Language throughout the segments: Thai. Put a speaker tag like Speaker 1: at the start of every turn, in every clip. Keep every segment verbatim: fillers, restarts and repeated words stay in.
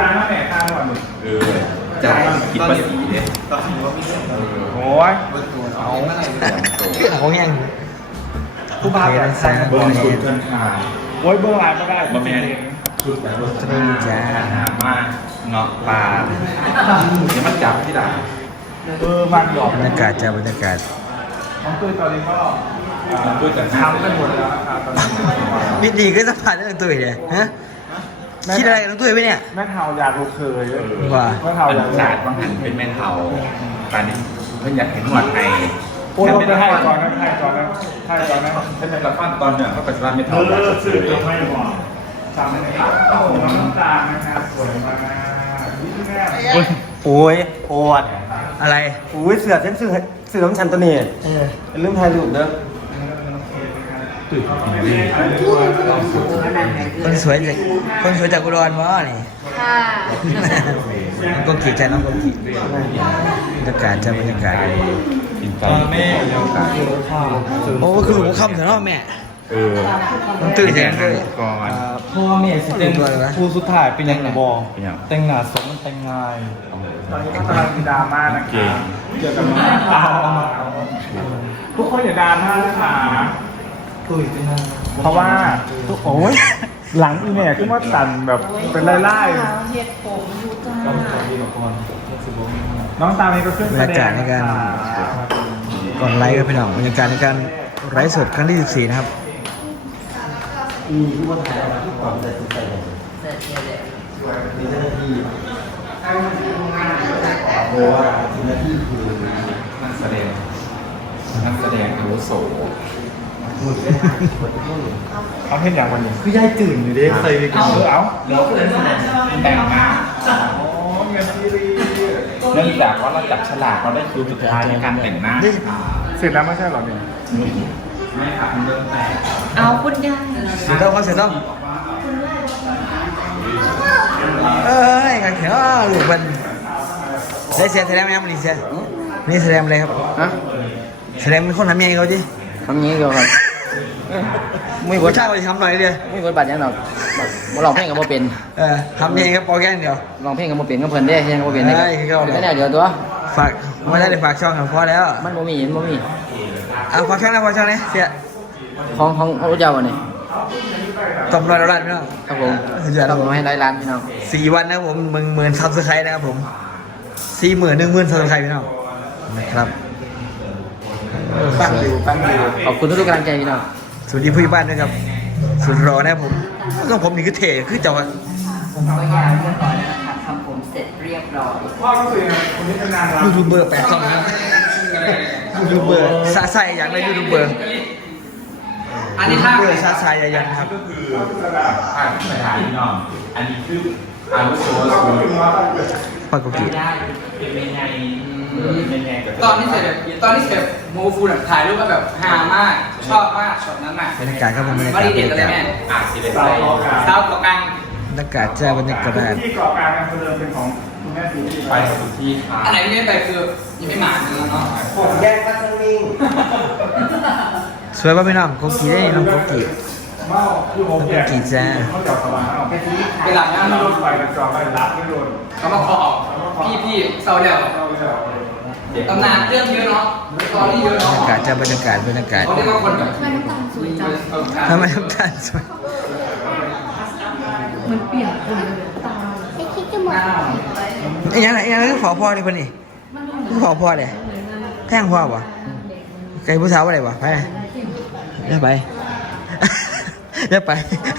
Speaker 1: จ่ายมาแหน่ค่าหน่อยหนึ่ง
Speaker 2: เออจ่ายคิดภาษีเนี่ยตอนนี้ว่าไม่เออ
Speaker 1: โอ้ย
Speaker 2: เอา
Speaker 3: คือเอาอย่างผู้บาดเจ็บใส่
Speaker 2: เบิ้งชุดเพื่อนขาย
Speaker 1: โอ้ยเบื้องหลังก็ได้
Speaker 2: บะเมียชุดแบบรถ
Speaker 3: ตรีจ้า
Speaker 2: หามาเงาะปลาเดี๋ยวมันจับที่ด่า
Speaker 1: เออมันหลอก
Speaker 3: บรรยากาศจ้าบรรยากาศ
Speaker 1: น้องตุ้ยตอนนี้ก็
Speaker 2: มันด้วยกัน
Speaker 1: ทำกันหมดแล้วนะครับตอนนี้
Speaker 3: วิธีก็สัมผัสได้ตั้งตัวเลยฮะคิดอะไรตั้งตัวไปเนี่ย
Speaker 1: แม่เทาอยากรู้เคย
Speaker 3: ว่า
Speaker 1: แม่เทาอยากรู้
Speaker 2: ศาสตร์บางหันเป็นแม่เทาตอนนี้เพื่อนอยากเห็นหนวดไอ
Speaker 1: โอ้ยไปให้ก่อนนะให้ก่อนนะให้ก่อนนะ
Speaker 2: ถ้าเป็นละฟันตอนเนี่ยเขาปัจจุบันไม่
Speaker 1: เอ
Speaker 2: เท่า
Speaker 1: อสื่อจะไม่บอกจำได้ไหมครับโอ้โหน้ำตาลนะครับสวยมากนี่แม่
Speaker 4: โอ้ยโอด
Speaker 3: อะไร
Speaker 4: โอ้ยเสือเส้นเสือเสือน้ำชันตัวนี้เป็นเรื่องไทยลูกเด้อ
Speaker 3: คนสวยจากคนสวยจากอุดรวะนี่
Speaker 5: ค่ะ
Speaker 3: น้องก็ขี่ใจน้องก็ขี่บรรยากาศจ้าบรรยากาศ
Speaker 2: กินใจ
Speaker 4: แม่เดี๋ยวข้าว
Speaker 3: โอ้คือหลูกคำเถอะเนาะแม่
Speaker 2: เออ
Speaker 3: มันตื่นยังไง
Speaker 2: ก่อน
Speaker 4: พ่อแม่สิเป็นผู้สุดท้ายเป็นยังไงบอ
Speaker 2: เป็นยัง
Speaker 4: แต่งหน้าสมมันแต่งง่าย
Speaker 1: ตอนนี้ก็กำลังมีดราม่านะครับเกี่ยวกับน้ำตาลทุกคนอย่าดราม่านะคะ
Speaker 4: ตุ้ยเป็นยัง
Speaker 1: เพราะว่าทุกโอ้ยหลังอีเนี่ยขึ้นว่าตันแบบเป็นไล่ๆ
Speaker 5: เห็ดผมอยู่จ้า
Speaker 4: ต้องขอดีกว่าก่อนสิบโมง
Speaker 1: น้องตามีก็ขึ้น
Speaker 3: บรรยากาศในการก่อนไลฟ์กับพี่น้องบรรยากาศในการไลฟ์สดครั้งที่สิบสี่นะครับ
Speaker 4: มีที่ว่าถ่ายมาที่ความแต่สุดใจเลยมีเจ้าหน้าที่โอ้ว่าเจ้าหน้าที่คือ
Speaker 2: นักแสดงนักแสดงอาวุโส
Speaker 4: หมุดได้หมดทุกคน
Speaker 1: เขาเห็นอย่างวันนี้
Speaker 4: คือยายตื่นอยู่ดิเคยไปกิน
Speaker 1: เออเอา
Speaker 2: แล้วแต่งมา
Speaker 1: อ๋อเงินซีรีส์
Speaker 2: เนื่องจากว่าเราจับฉลากเราได้คิวสุดท้ายในการแต่งหน้า
Speaker 1: เสร็จแล้วไม่ใช่เหรอเนี่ย
Speaker 2: ไม่ครับมันเริ่มแต่
Speaker 5: เอาคุณยาย
Speaker 3: เสียต้องเขาเสียต้องเอ้ยกันเถอะลูกมันได้เสียแสดงไหมครับนี่เสียนี่แสดงอะไรครับ
Speaker 4: ฮะ
Speaker 3: แสดงเป็นคนทำยังไงเขาดิ
Speaker 4: ทำงี้เดียวครับ
Speaker 3: ไม่หัวชาติไปทำหน่อยเดียว
Speaker 4: ไม่บทบาทยังหรอกบ่ร้องเพลงกับบ่เป็น
Speaker 3: เออทำยังไงครับพอแค่นี้เดียว
Speaker 4: ร้องเพลงกับบ่เป็นก็เพิ่นได้ยังบ่เป็นได้
Speaker 3: ได้ครับ
Speaker 4: เป็นแนวเดียวตัว
Speaker 3: ฝากไม่ได้เลยฝากช่องครับพอแล้ว
Speaker 4: มันบ่มีมันบ่มี
Speaker 3: เอาฝากช่องนะฝากช่องนี้เสีย
Speaker 4: ของของรู้เจ้าบ่นี่
Speaker 3: ตบรอยละล้านพี่น้อง
Speaker 4: ครับผม
Speaker 3: สุดยอดค
Speaker 4: ต้
Speaker 3: รั
Speaker 4: อบ ง
Speaker 3: ผม
Speaker 4: ให้ร้อยล้านพี่น้อง
Speaker 3: สี่วันนะครับผมหมื่นหมื่นซับสไครต์นะครับผมสี่หมื่นหนึ่งหมื่นซับสไครต์พี่น้องนะครับ
Speaker 1: ปั้นอยู่ปั้นอยู่
Speaker 4: ขอบคุณทุกๆกำลังใจพี่น้อง
Speaker 3: สวัสดีผู้ใหญ่บ้านด้วยครับสุดรอนะครับผมก็ผมนี่คือเท่คือเจ้าอะ
Speaker 6: ผมก็ยาวเรียบร้อยแล้วนะครับทำผมเสร็จเรียบร้อย
Speaker 1: พ่อรู้สึกยังไงคนนี้เป็นนางรำ
Speaker 3: ยูทูบเบอร์แปดช่องนะครับยูทูบเบอร์ซาใส่อย่างไรยูทูบเบอร์
Speaker 4: อัน
Speaker 3: ยู
Speaker 4: นี้
Speaker 3: ทู
Speaker 4: ถ้า
Speaker 3: บเบอร์ซาใส่อย่างครับ
Speaker 2: ก็คืออ่านสถานที่น้องอันนี้คืออาวุโสสูง
Speaker 3: ปากกุกิ
Speaker 2: เป็นยังไงเป็นยังไง
Speaker 7: ตอนที่เสร็จแบบตอนที่เสร็จโมฟูแบบถ่ายรูปก็แบบฮามาก ชอบมากช็อตนั้นน่ะ
Speaker 3: บรรยากาศครับผมบรรยากา
Speaker 7: ว่า
Speaker 3: ศ
Speaker 7: ดี
Speaker 3: บร
Speaker 7: เด็ด
Speaker 3: ร
Speaker 7: อะไร
Speaker 3: ยากาศ
Speaker 7: แม่
Speaker 2: อ่านสิเลย
Speaker 1: สาวกอกลาง
Speaker 7: สาวกกลาง
Speaker 3: บรรยากาศจ้าบรรยากาศ
Speaker 1: ที่เกาะกลางกันคนเดิมเป็นของคุณแม่สีที่
Speaker 2: ไป
Speaker 1: ไป
Speaker 2: สุดที่ค่ะ
Speaker 7: อันไหนที่ไม่ไปคือยังไม่หมาเนื้อเนาะ
Speaker 4: ผมแยกพัทมิง
Speaker 3: สวยป่ะพี่น้องโกกิได้น้องโกกิ
Speaker 1: เมาคือผมแยกเขาจอดสว่างเอา
Speaker 7: เวลาเนี้ย
Speaker 1: ถ้า
Speaker 7: เรา
Speaker 1: รถไฟมันจอดไปรับไม่โดน
Speaker 7: เขามาขอออกพี่พี่เซาเดียว
Speaker 1: เข้าไปเลย
Speaker 7: ตำนานเรื่องเยอะเนาะตอนนี้เยอะ
Speaker 3: บร
Speaker 7: เนาะ
Speaker 3: รยากาศจ้าบรรยากาศบรรยากาศ
Speaker 7: เขาเรียกว่าคนแบบ
Speaker 5: ทำไมน้ำตาลสวยจัง
Speaker 7: เออ
Speaker 3: ทำไมน้ำตาลสวย
Speaker 5: มันเปลี่ยนคนเลยตาไอ้คิดจะมอง
Speaker 3: ไอ้ยังไงไอ้ยังไงคือขอพ่อดิคนนี้คือขอพ่อเลยแท่งพ่อวะไก่ผู้สาวอะไรวะไปอย่าไป อย่าไป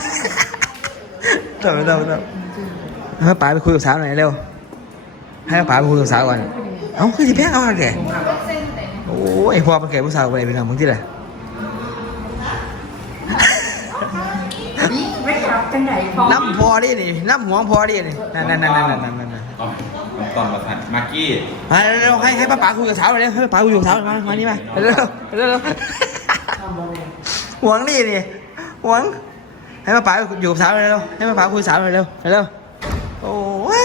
Speaker 3: ต่อต่อต่อให้ป๋าไปคุยกับสาวหน่อยเร็วให้ป๋าไปคุยกับสาวก่อนเอ้าคือที่แพงเอาแกโอ้ยพ่อมันแก่ผู้สาวอะไรไปทำมึงที่ไหน
Speaker 5: ไม่รับจังไหนพอ
Speaker 3: น้ำพอดินี่น้ำหัวพอดินี่นั่นนั่นนั่นนั่นนั่นนั่นนั่น
Speaker 2: ต้องตอนประทัดมากกี้
Speaker 3: มาเร็วให้ให้ป้าป๋าคุยกับสาวหน่อยเร็วให้ป้าป๋าคุยกับสาวมามานี่มาเร็วเร็วหวงนี่นี่หวงให้ป้าป๋าอยู่กับสาวหน่อยเร็วให้ป้าป๋าคุยกับสาวหน่อยเร็วเร็วโอ้ย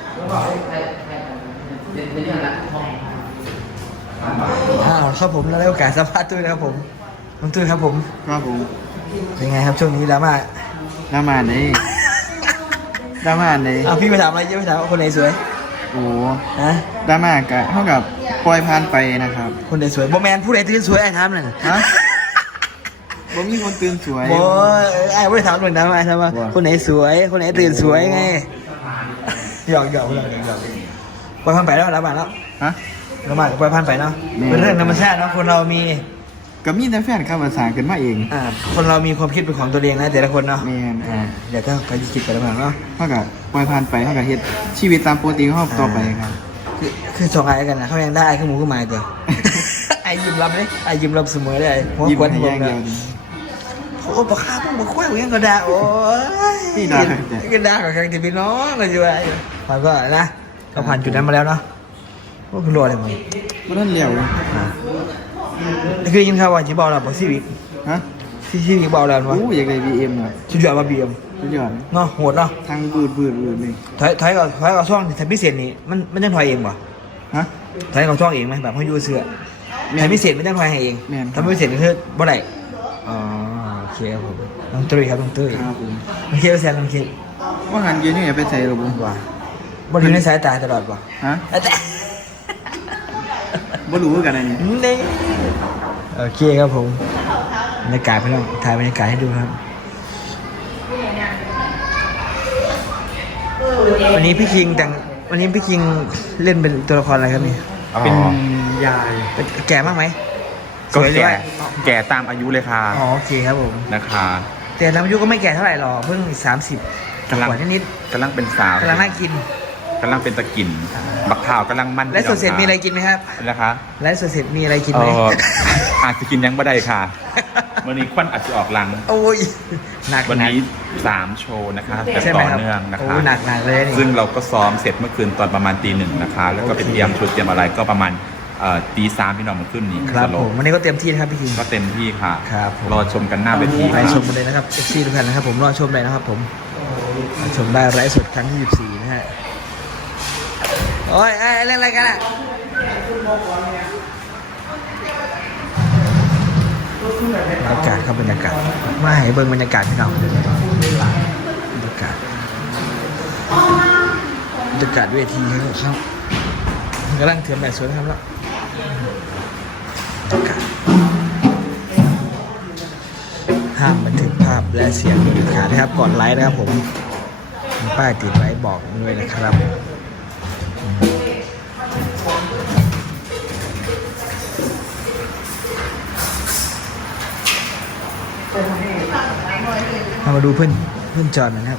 Speaker 3: อ้าวครับผมแล้วได้โอกาสสัมภาษณ์ตุ้ยนะครับผมน้องตุ้ยครับผม
Speaker 4: ครับผม
Speaker 3: เป็นไงครับช่วงนี้ดราม่า
Speaker 4: น้ามานี่ดราม่าไหน
Speaker 3: เอาพี่ไปถามอะไรจะไปถามว่าคนไหนสวย
Speaker 4: โอ้
Speaker 3: ฮะ
Speaker 4: ดราม่ากะเท่ากับปล่อยผ่านไปนะครับ
Speaker 3: คนไหนสวยโบแมนผู้ใดตื่นสวยไอ้ถามนั่น
Speaker 4: ฮะบ่มีคนตื่นสวย
Speaker 3: โบไอ้ไม่ได้ถามเหมือนกันว่าไอ้ถามว่าคนไหนสวยคนไหนตื่นสวยไงหยอกหยอกหยอกหยอกปล่อยผ่านไปแล้วละบาทแล้ว
Speaker 4: ฮะ
Speaker 3: ละบาทปล่อยผ่านไปเนาะเป็นเรื่องธรรมชาติเนาะคนเรามี
Speaker 4: ก็มีแต่แฟนคลับภาษาขึ้นมาเอง
Speaker 3: อ่าคนเรามีความคิดเป็นของตัวเองนะแต่ละคนเนาะ
Speaker 4: แม่น
Speaker 3: อ่าเดี๋ยวก็ไปคิดไปแล้วเนาะ
Speaker 4: เท่ากับปล่อยผ่านไปเท่ากับเฮ็ดชีวิตตามปกติของเขาต่อไปครับ
Speaker 3: คือคือสองไอ้กันนะเขายังได้ไอ้ขึ้นหมูขึ้นมาเดียว ไอ้ยิ้มรับเลยไอ้ยิ้มรับเสมอเลยหัว
Speaker 4: ยิ้ม
Speaker 3: ควัน
Speaker 4: ให้
Speaker 3: บ
Speaker 4: อย่าง
Speaker 3: เล
Speaker 4: เดีย
Speaker 3: ยว
Speaker 4: ดี
Speaker 3: โอ้ปากข้าต้องบอกคุยอย่างก็ได้โอ้ย
Speaker 4: พี่ด่าใครเนี่ย
Speaker 3: ก็ด่ากับใครที่พี่น้องก็อยู่ไอ้มันก็นะก็ผ่านจุดนั้นมาแล้วเนาะก็คือรออะไรมึง
Speaker 4: บ่ทันเลี้ยวเลย
Speaker 3: นี่คือยินข่าวว่าจีบอลเราบอกซีวิก
Speaker 4: ฮะ
Speaker 3: ซีซีวิกบอลเราวะ
Speaker 4: โอ้อยากได้ บี เอ็ม อ่ะ
Speaker 3: ชุดยอดมาบีเอ็ม
Speaker 4: สุดยอด
Speaker 3: เนาะโหดเนาะ
Speaker 4: ทางบืดบืดบืดเลย
Speaker 3: ถอยถอยกับถอยกับช่องแต่พิเศษนี่มันมันยังถอยเองป่ะ
Speaker 4: ฮะ
Speaker 3: ถอยกับช่องเองไหมแบบเขายูเสือ
Speaker 4: แม่น
Speaker 3: ถอยพิเศษไม่ต้องถอยให้เอง
Speaker 4: แม่น
Speaker 3: ทำพิเศษก็คือบ่ได้อ๋อโอเคครับผมน้องตุ้ยครับน้องตุ้ย
Speaker 4: ครับผม
Speaker 3: น้องเคไปแซมน้องเค
Speaker 4: ว่าหันยืนนี่ไปใส่ระบบ
Speaker 3: ว่าบ่อยู่ในสายตาตลอดป่ะ
Speaker 4: ฮะ
Speaker 3: แต่
Speaker 4: บ่รู้คือกันอันนี้
Speaker 3: นี่โอเคครับผมบรรยากาศพี่น้องถ่ายบรรยากาศให้ดูครับ วันนี้พี่คิงแต่งวันนี้พี่คิงเล่นเป็นตัวละครอะไรครับนี่
Speaker 2: เป็น
Speaker 1: ยาย
Speaker 3: แก่มากไหม
Speaker 2: ก็
Speaker 3: สวยเลย
Speaker 2: แก่แก่ตามอายุเลยค่ะ
Speaker 3: อ๋อโอเคครับผม
Speaker 2: นะคะ
Speaker 3: แต่ลำอายุก็ไม่แก่เท่าไหร่หรอกเพิ่งสามสิบก
Speaker 2: กำลัง
Speaker 3: ว่านิด
Speaker 2: กำลังเป็นสาว
Speaker 3: ๆกำลังน่ากิน
Speaker 2: กำลังเป็นตะกิน บักข่าวกำลังมัน
Speaker 3: และสดเสร็จมีอะไรกินไหมครับ
Speaker 2: นะคะ
Speaker 3: และสดเสร็จมีอะไรกิน
Speaker 2: เอ
Speaker 3: ไหม
Speaker 2: ออาจจะกินยังไม่ได้ค่ะ วันนี้ควันอาจจะออกหลัง
Speaker 3: โอ้ยหนัก
Speaker 2: วัน
Speaker 3: หนัก
Speaker 2: นี้สามโชว์นะคะแบบ
Speaker 3: ใช่ไหม
Speaker 2: ต่อ
Speaker 3: ครับ
Speaker 2: เนื่องนะ
Speaker 3: โอ้
Speaker 2: คะ
Speaker 3: หนักหนักเลยนี่
Speaker 2: ซึ่งเราก็ซ้อมเสร็จเมื่อคืนตอนประมาณตีหนึ่งนะคะ แล้วก็ไปเตรียมชุดเตรียมอะไรก็ประมาณเอ่อตีสามพี่น้องมาขึ้นนี้
Speaker 3: ครับ
Speaker 2: สโล
Speaker 3: ผมวันนี้ก็เต็มที่นะครับพี่คิง
Speaker 2: ก็เต็มที่ค่ะ
Speaker 3: ครับผม
Speaker 2: รอชมกันหน้าเวที
Speaker 3: ไปชมกันเลยนะครับเอฟซีทุกท่านนะครับผมรอชมเลยนะครับผมมาชมได้ไลฟ์สดครั้งที่ยี่สิบสี่นะฮะโอ้ยเอ้ยเล่นอะไรกันอ่ะบรรยากาศครับบรรยากาศมาให้เบิ่งบรรยากาศพี่น้องบรรยากาศบรรยากาศเวทีครับกำลังเถื่อนแบบสวยนะครับแล้วบรรยากาศห้ามบันทึกภาพและเสียงโดยเด็ดขาดนะครับก่อนไลฟ์นะครับผมมีป้ายติดไว้บอกด้วยนะครับเรามาดูเพื่อนเพื่อนจอนนะครับ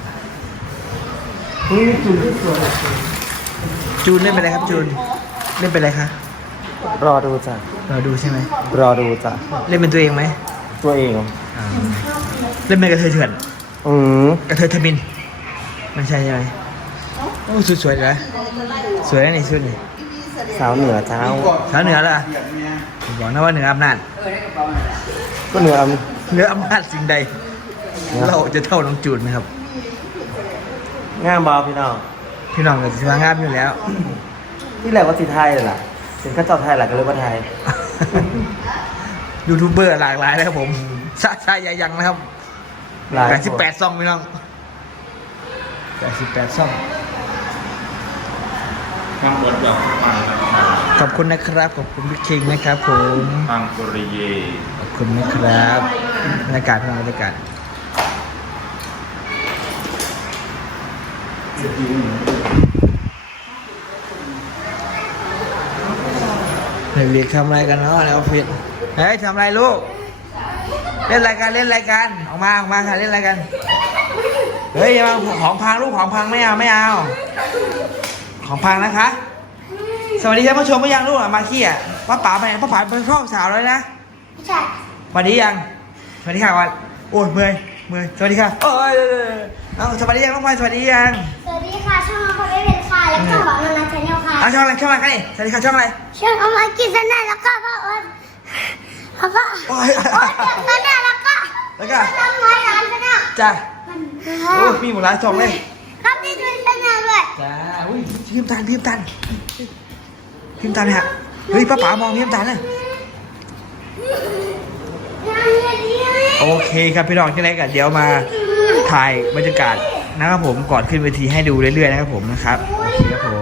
Speaker 3: จูนเล่นเป็นอะไรครับจูนเล่นเป็นอะไรคะ
Speaker 4: รอดูจ้ะ
Speaker 3: เราดูใช่ไหม
Speaker 4: รอดูจ้ะ
Speaker 3: เล่นเป็นตัวเองไหม
Speaker 4: ตัวเอง
Speaker 3: อ่าเล่นเป็นกระเทยเถื่อน
Speaker 4: อืม
Speaker 3: กระเทยทมินมันใช่ใช่ไหมโอ้สวยๆเลยนะสวยนะนี่ชุดนี่
Speaker 4: สาวเหนือเจ้า
Speaker 3: สาวเหนือเหรอบอกนะว่าเหนืออำนาจ
Speaker 4: ก็เหนืออ
Speaker 3: เหนืออำนาจสิ่งใด เราจะเท่าน้องจูนไหมครับ
Speaker 4: งามบอพี่น้อง
Speaker 3: พี่น้องก็จะมางามอยู่แล้ว
Speaker 4: ที่แรกว่าสีไทยเลยล่ะถึงข้าเจ้าไทยหลักก็เลยว่าไทย
Speaker 3: ยูทูบเบอร์หลากหลายนะครับผมซาซายายังนะครับ
Speaker 4: หลาย
Speaker 3: แปดสิบแปดซ่องพี่น้องแปดสิบแปดซ่อง
Speaker 2: ทางรถแบบมา
Speaker 3: ขอบคุณนะครับขอบคุณพี่คิงนะครับผม
Speaker 2: ทางโคเรีย
Speaker 3: ขอบคุณนะครับบรรยากาศพี่น้องบรรยากาศเด็กๆทำอะไรกันเนาะในออฟฟิศเฮ้ยทำอะไรลูก เล่นรายการเล่นรายการออกมาออกมาค่ะเล่นรายการเฮ้ยอย่ามาของพังลูกของพังไม่เอาไม่เอาของพังนะคะ สวัสดีท่านผู้ชมไม่ยังลูกอ่ะมาขี้อ่ะป้าป๋าไปไหนป้าป๋าไปชอบสาวเลยนะ
Speaker 5: ไม่ใช่
Speaker 3: สวัสดียังสวัสดีค่ะวันโอ้ยเมื่อยเมื่อยสวัสดีค่ะโอ้ยเอาสวัสดียังน้องพลอยสวัสดียัง
Speaker 5: สวัสดีค่ะช่องเขาไม่เป็นค่ะแล้วช่องบอกนนท์ชาแนลค่ะ
Speaker 3: เอาช่องอะไรช่องอะไรกันนี่สวัสดีค่ะช่องอะไร
Speaker 5: ช่องเอามากินสนั่นแล้วก็พ่อเอิญแล้วก็
Speaker 3: โอ้ย
Speaker 5: โอ๊ยเจ็บสนั่นแล้วก็
Speaker 3: แล้วก็
Speaker 5: ทำไมร้านสนั่น
Speaker 3: จ้าโอ้ยมีหมดหลายช่องเลย
Speaker 5: ครับที่ดูสนั่นด้วย
Speaker 3: จ้าอุ้ยพิมพ์ตันพิมพ์ตันพิมพ์ตันเนี่ยเฮ้ยป้าป๋ามองพิมพ์ตันนะโอเคครับพี่น้องที่ไหนกันเดี๋ยวมาถ่ายบรรยากาศนะครับผมก่อนขึ้นเวทีให้ดูเรื่อยๆนะครับผมนะครับโอเคครับผม